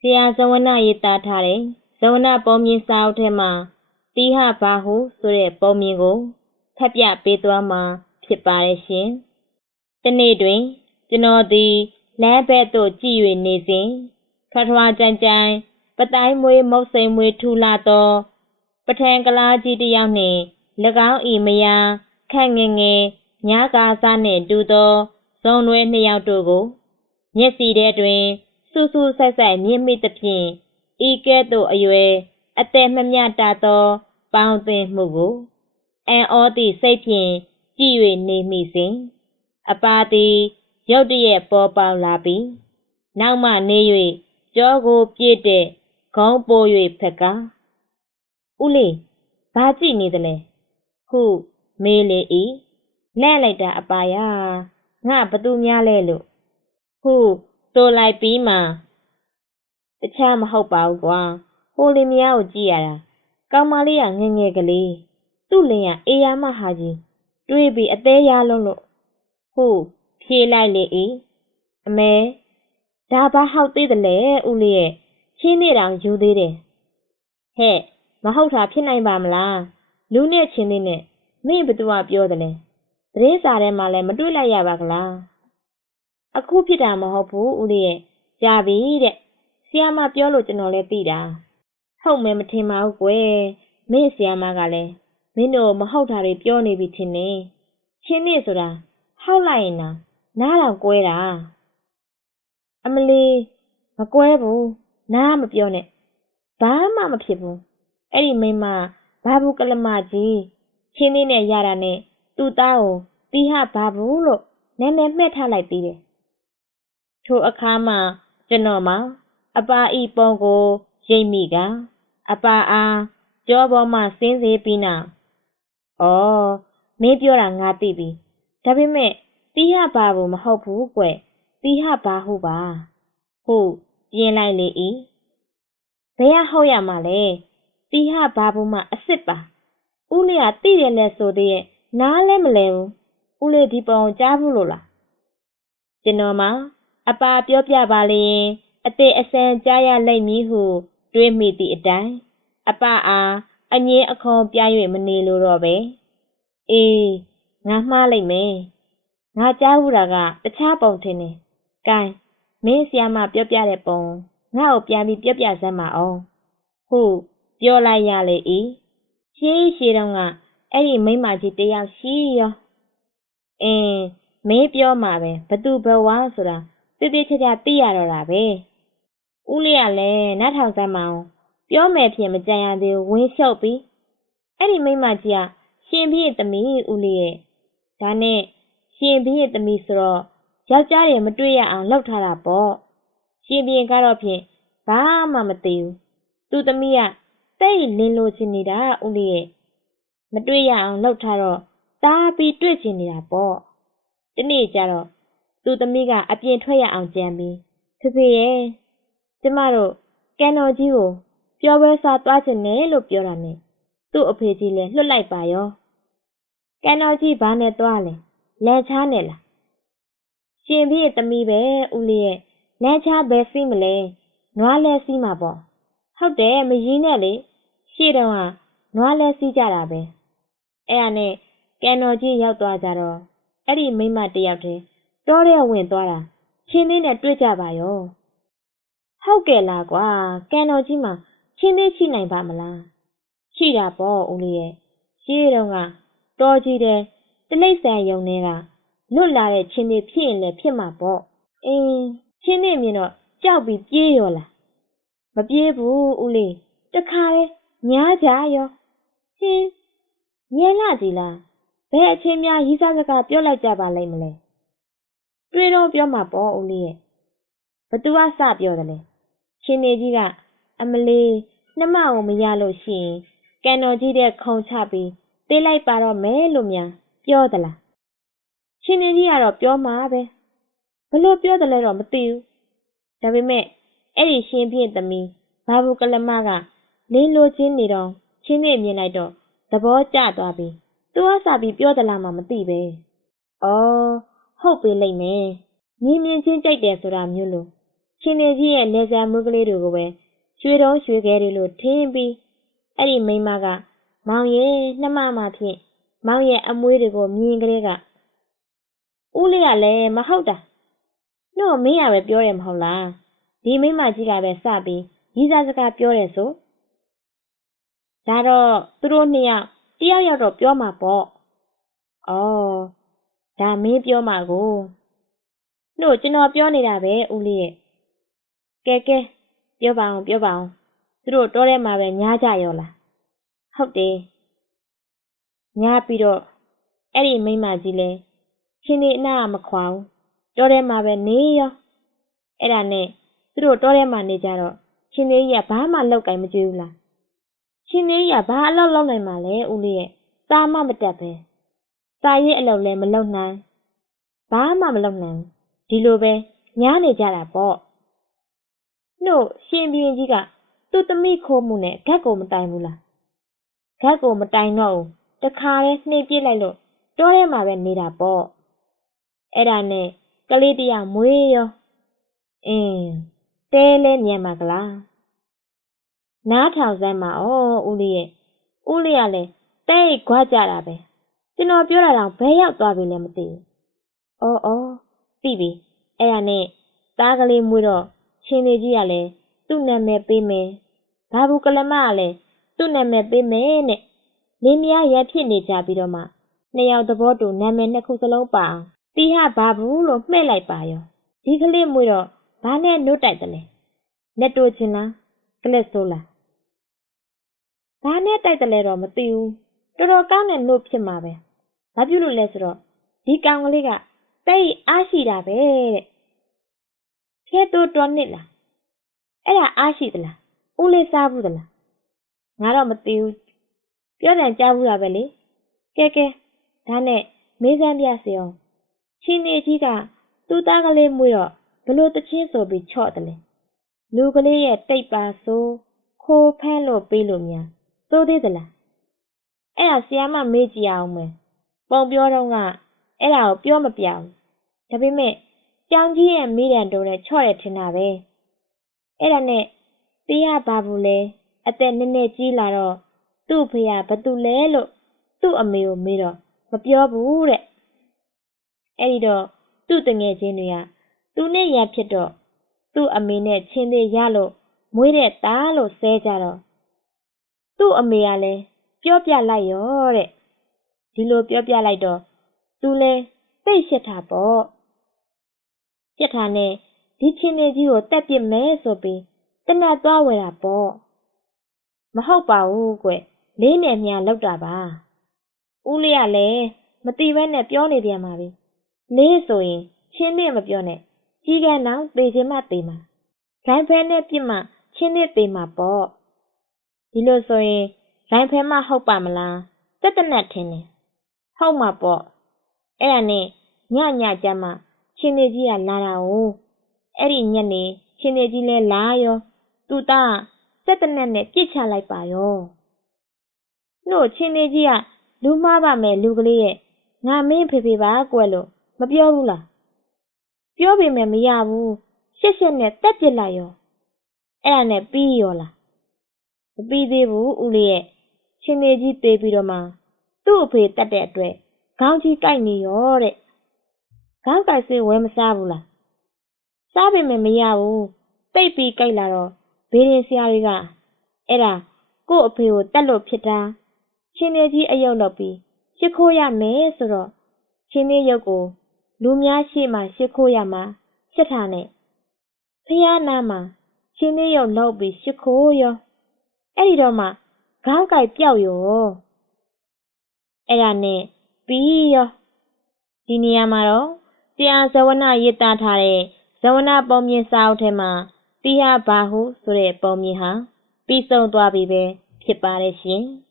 ဆရာဇဝနရေးသားထားတဲ့ဇဝနပုံမြင်စာအုပ်ထဲမှာတိဟဘာဟုဆိုတဲ့ပုံမြင်ကိုဖတ်ပြပေးသွားမှာဖြစ်ပါတယ်ရှင်။တနေ့တွင် ကျွန်တော်သည်လမ်းဘက်သို့ကြည့်၍နေစဉ်ထွားထွားကြိုင်ကြိုင်ပတိုင်းမွေးမုတ်စိမ်မွေးထူလာသောပထန်ကလားကြီးတစ်ယောက်နှင့်၎င်း၏မယားခန့်ငယ်ငယ်ညာကာစားနှင့်တူသောဇုံရွယ်နှစ်ယောက်တို့ကို မျက်စီထဲတွင် စူးစူးဆိုက်ဆိုက်မြင့်မိသဖြင့်ဤကဲ့သို့အရွယ်အသက်မမျှတသောပေါင်းသင်မှုကိုအံ့ဩသည့်စိတ်ဖြင့်ကြည့်၍နေမိစဉ်အပါသည်ရုတ်တရက်ပေါ်ပေါက်လာပြီးနောက်မှနေ၍ကြောကိုပြည့်တဲ့ခေါင်းပိုး၍ဖက်ကဦးလေးဘာကြည့်နေသလဲဟုမေးလေ၏လဲ့လိုက်တာအပါယာငါဘသူများလဲလို့ဟု တိုးလိုက်ပြီးမှတခြားမဟုတ်ပါဘူးကွာဟိုလင်မယားကိုကြည့်ရတာကောင်မလေးကငယ်ငယ်ကလေးသူ့လင်ကအေးရမဟာကြီးတွေးပြီးအသေးရလုံးလို့ဟုဖြေလိုက်လေ၏အမဲဒါဘာဟောက်သေးတယ်လေဦးလေးရဲ့ချင်းနေတောင်ယူသေးတယ်ဟဲ့မဟုတ်တာဖြစ်နိုင်ပါမလားလူနဲ့ချင်းသေးနဲ့မင်းဘသူကပြောတယ်လဲသတင်းစာထဲမှာလည်းမတွေ့လိုက်ရပါကလား အခုဖြစ်တာမဟုတ်ဘူးဦးလေးရဲ့ကြာပြီတဲ့ဆီယာမပြောလို့ကျွန်တော်လည်းသိတာဟုတ်မယ်မထင်ပါဘူးကွယ်မင်းဆီယာမကလည်းမင်းတို့မဟုတ်တာတွေပြောနေပြီထင်နေချင်းနေဆိုတာဟောက်လိုက်ရင်နာနားတော်ကွဲတာအမလီမကွဲဘူးနားမပြောနဲ့ဘာမှမဖြစ်ဘူးအဲ့ဒီမိမဘာဘူးကလမကြီးချင်းလေးနဲ့ရတာနဲ့သူ့သားကိုတီဟဘာဘူးလို့နာမည်မှဲ့ထားလိုက်သေးတယ် ထိုအခါမှကျွန်တော်မှအပါဤပုံကိုရိပ်မိကအပါအားကြောပေါ်မှဆင်းစေပြီးနောက်ဩမင်းပြောတာငါသိပြီဒါပေမဲ့တီဟဘာဘူးမဟုတ်ဘူးကွတီဟဘာဟုပါဟုတ်ပြင်းလိုက်လေဤဘယ်ရဟုတ်ရမှာလဲတီဟဘာဘူးမှအစ်စ်ပါဦးလေးကသိတယ်လဲဆိုတဲ့နားလဲမလဲဘူးဦးလေးဒီပုံကြားဘူးလို့လားကျွန်တော်မှ အပါပြောပြပါလေရင်အသေးအစံကြားရလိမ့်မည်ဟုတွေးမိသည့်အတိုင်းအပအားအငင်းအခေါ်ပြ၍မနေလိုတော့ပဲအေးငါမှားလိုက်မယ်ငါကြားဘူးတာကတခြားပုံထင်တယ်။ကဲမင်းဆီယာမပြောပြတဲ့ပုံငါ့ကိုပြန်ပြီးပြောပြစမ်းပါအောင်ဟုပြောလိုက်ရလေ၏ရှေးရှေးတုန်းကအဲ့ဒီမိမကြီးတယောက်ရှိရောအင်းမင်းပြောမှာပဲဘသူဘဝဆိုတာ တိတိကျကျသိရတော့တာပဲဦးလေးကလည်းနတ်ထောင်စမ်းမအောင်ပြောမယ်ဖြင့်မကြံရသေးဘူးဝင်းလျှောက်ပြီးအဲ့ဒီမိမကြီးကရှင်ပြည့်သမီးဦးလေးရဲ့ဒါနဲ့ရှင်ပြည့်သမီးဆိုတော့ယောက်ျားတွေမတွေ့ရအောင်လှုပ်ထားတာပေါ့ရှင်ပြင်းကတော့ဖြင့်ဘာမှမသိဘူးသူသမီးကတိတ်လင်းလို့ချင်နေတာဦးလေးရဲ့မတွေ့ရအောင်လှုပ်ထားတော့တားပြီးတွေ့ချင်နေတာပေါ့ဒီနေ့ကျတော့ သူသမီးကအပြင်ထွက်ရအောင်ကြံပြီးဖေဖေရဲ့ကျမတို့ကန်တော်ကြီးကိုပြောပွဲစားသွားချင်တယ်လို့ပြောတာနဲ့သူ့အဖေကြီးလည်းလွတ်လိုက်ပါရောကန်တော်ကြီးဘာနဲ့သွားလဲလန်ချားနဲ့လားရှင်ပြည့်သမီးပဲဦးလေးရဲ့လန်ချားပဲစီးမလဲနွားလဲစီးမှာပေါ့ဟုတ်တယ်မရင်းနဲ့လေရှေ့တုန်းကနွားလဲစီးကြတာပဲအဲ့ဒါနဲ့ကန်တော်ကြီးရောက်သွားကြတော့အဲ့ဒီမိမတယောက်တည်း တောထဲဝင်သွားတာချင်းသေးနဲ့တွေ့ကြပါရောဟုတ်ကဲ့လားကွာကန်တော်ကြီးမှာချင်းသေးရှိနိုင်ပါမလားရှိတာပေါ့ဦးလေးရဲ့ရှေးတုန်းကတော်ကြီးတဲ့တလိပ်ဆန်ယုံနေတာလွတ်လာတဲ့ချင်းသေးဖြစ်ရင်လည်းဖြစ်မှာပေါ့အင်းချင်းသေးမြင်တော့ကြောက်ပြီးပြေးရောလားမပြေးဘူးဦးလေးတခါလေညားကြရောဟင်းညဲလာကြီးလားဘယ်အချင်းများရီးစားစကားပြောလိုက်ကြပါလိမ့်မလဲ တွေးတော့ပြောမှာပေါ့ဦးလေးရဲ့ဘသူကစပြောတယ်လဲရှင်နေကြီးကအမလေးနှမကိုမရလို့ရှိရင်ကန်တော်ကြီးတဲ့ခုံချပြီးသေးလိုက်ပါတော့မယ်လို့များပြောသလားရှင်နေကြီးကတော့ပြောမှာပဲဘလို့ပြောတယ်လဲတော့မသိဘူးဒါပေမဲ့အဲ့ဒီရှင်ပြည့်သမီးဘာဘူးကလမကလင်းလိုချင်းနေတော့ချင်းနေမြင်လိုက်တော့သဘောကျသွားပြီသူကစပြီးပြောသလားမှမသိပဲ။အော် ဟုတ်ပြီလိမ့်မယ်။မြင်မြင်ချင်းကြိုက်တယ်ဆိုတာမျိုးလို့ချရှင်နေကြီးရဲ့လေဆာမွေးကလေးတွေကိုပဲရွှေတုံးရွှေခဲတွေလို့ထင်းပြီးအဲ့ဒီမိန်းမကမောင်ရဲ့နှမမဖြင့်မောင်ရဲ့အမွေးတွေကိုမြင်ကလေးကဦးလေးကလည်းမဟုတ်တာတော့မင်းရပဲပြောတယ်မဟုတ်လားဒီမိန်းမကြီးကပဲစပြီးရီးစားစကားပြောတယ်ဆိုဒါတော့သူတို့နှစ်ယောက်တယောက်ယောက်တော့ပြောမှာပေါ့။အော် ဒါမင်းပြောမှာကိုတို့ကျွန်တော်ပြောနေတာပဲဦးလေးရဲ့ကဲကဲပြောပါအောင်ပြောပါအောင်သူတို့တောထဲမှာပဲညားကြရောလားဟုတ်တယ်ညားပြီးတော့အဲ့ဒီမိန်းမကြီးလဲရှင်ဒီအနာကမခွာဘူးတောထဲမှာပဲနေရောအဲ့ဒါနဲ့သူတို့တောထဲမှာနေကြတော့ရှင်လေးကြီးကဘာမှလောက်ကင်မကြွေးဘူးလားရှင်လေးကြီးကဘာအလောက်လောက်နိုင်မှာလဲဦးလေးရဲ့စားမမတက်ပဲ စားရေးအလုပ်လည်းမလုပ်နိုင်ဘာမှမလုပ်နိုင်ဒီလိုပဲညားနေကြတာပေါ့နှုတ်ရှင်ပြင်းကြီးကသူ့သမီးခိုးမှုနဲ့ဂက်ကိုမတိုင်ဘူးလားဂက်ကိုမတိုင်တော့ဘူးတခါတည်းနှိပ်ပြစ်လိုက်လို့တောထဲမှာပဲနေတာပေါ့အဲ့ဒါနဲ့ကလေးတယောက်မွေးရောအင်းတဲလဲညံပါကလားနားထောင်စမ်းပါဩဦးလေးရဲ့ဦးလေးကလည်းတိတ်ခွာကြတာပဲ ကျွန်တော်ပြောတာတော့ဘယ်ရောက်သွားပြီလဲမသိဘူးအော်အော်သိပြီအဲ့ဒါနဲ့သားကလေးမွေးတော့ရှင်နေကြီးကလည်းသူ့နာမည်ပေးမယ်ဘာဘူးကလမကလည်းသူ့နာမည်ပေးမယ်နဲ့လင်းမယားရဖြစ်နေကြပြီးတော့မှနှစ်ယောက်သဘောတူနာမည်နှစ်ခုစလုံးပါအောင်တီးဟဘာဘူးလို့မှဲ့လိုက်ပါရောဒီကလေးမွေးတော့ဘာနဲ့နှုတ်တိုက်တယ်လဲလက်တိုးချင်လားကလစ်ဆိုးလားဘာနဲ့တိုက်တယ်လဲတော့မသိဘူးတော်တော်ကောင်းတဲ့နှုတ်ဖြစ်မှာပဲ ဘာဖြစ်လို့လဲဆိုတော့ဒီကောင်ကလေးကတိတ်အားရှိတာပဲတဲ့ဖဲတိုးတော်နစ်လားအဲ့ဒါအားရှိသလားဦးလေးစားဘူးသလားငါတော့မသိဘူးပြောတယ်ကြားဘူးတာပဲလေကဲကဲဒါနဲ့မေးစမ်းပြစေအောင်ချင်းနေကြီးကသူ့သားကလေးမွေးတော့ဘလို့တချင်းဆိုပြီးချော့တယ်လေလူကလေးရဲ့တိတ်ပါဆိုးခိုးဖမ်းလို့ပေးလို့များသိုးသေးသလားအဲ့ဒါဆီယာမမေးကြည့်အောင်မယ် ပုံပြောတော့ကအဲ့ဒါကိုပြောမပြဘူးဒါပေမဲ့ကြောင်ကြီးရဲ့မိတန်တုံးနဲ့ချော့ရထင်တာပဲအဲ့ဒါနဲ့တေးရပါဘူးလေအသက်နည်းနည်းကြီးလာတော့သူ့ဖေကဘသူလဲလို့သူ့အမေကိုမေးတော့မပြောဘူးတဲ့အဲ့ဒီတော့သူ့တငယ်ချင်းတွေကသူနဲ့ရဖြစ်တော့သူ့အမေနဲ့ချင်းသေးရလို့မွေးတဲ့သားလို့ဆဲကြတော့သူ့အမေကလည်းပြောပြလိုက်ရောတဲ့ ဒီလိုပြောပြလိုက်တော့သူလဲသိရှက်တာပေါ့ရှက်တာနဲ့ဒီချင်းလေးကြီးကိုတက်ပစ်မယ်ဆိုပြီးတနတ်သွားဝယ်တာပေါ့မဟုတ်ပါဘူးကွလေးနယ်မြလောက်တာပါဦးလေးကလည်းမတိဘဲနဲ့ပြောနေပြန်ပါပြီလေးဆိုရင်ချင်းနဲ့မပြောနဲ့ကြီးကန်းတော့သေခြင်းမှသေမှာလိုင်းဖဲနဲ့ပြစ်မှချင်းနဲ့သေမှာပေါ့ဒီလိုဆိုရင်လိုင်းဖဲမှဟုတ်ပါမလားတက်တနတ်ထင်းနေ ဟုတ်မှာပေါ့အဲ့ဒါနဲ့ညညကြမှာချင်းနေကြီးကလာတာ哦အဲ့ဒီညနေချင်းနေကြီးလဲလာရောသူသားစက်တနက်နဲ့ပြစ်ချလိုက်ပါရောနှုတ်ချင်းနေကြီးကလူမှားပါမယ်လူကလေးရဲ့ငါမင်းဖေဖေပါကွယ်လို့မပြောဘူးလားပြောပေမဲ့မရဘူးရှက်ရှက်နဲ့တက်ပစ်လိုက်ရောအဲ့ဒါနဲ့ပြီးရောလားမပြီးသေးဘူးဦးလေးရဲ့ချင်းနေကြီးသေးပြီးတော့မှ သူ့အဖေတက်တဲ့အတွက်ခေါင်းကြီးကိုက်နေရောတဲ့ခေါင်းကိုက်စေးဝဲမစားဘူးလားစားပေမဲ့မရဘူးပိတ်ပြီးကိုက်လာတော့ဘေးရင်ဆရာတွေကအဲ့ဒါကို့အဖေကိုတက်လို့ဖြစ်တာချင်းနေကြီးအယုတ်လောက်ပြီးရှ िख ိုးရမယ်ဆိုတော့ချင်းနေရုပ်ကိုလူများရှိမှရှ िख ိုးရမှာရှစ်ထားနဲ့ဖះနာမှာချင်းနေရုပ်လောက်ပြီးရှ िख ိုးရောအဲ့ဒီတော့မှခေါင်းကိုက်ပြောက်ရော အဲ့ဒါနဲ့ပြီးရောဒီနေရာမှာတော့ဆရာဇဝနရေးသားထားတဲ့ဇဝနပုံမြင်စာအုပ်ထဲမှာတိဟဘာဟုဆိုတဲ့ပုံမြင်ဟာပြီးဆုံးသွားပြီပဲဖြစ်ပါတယ်ရှင်။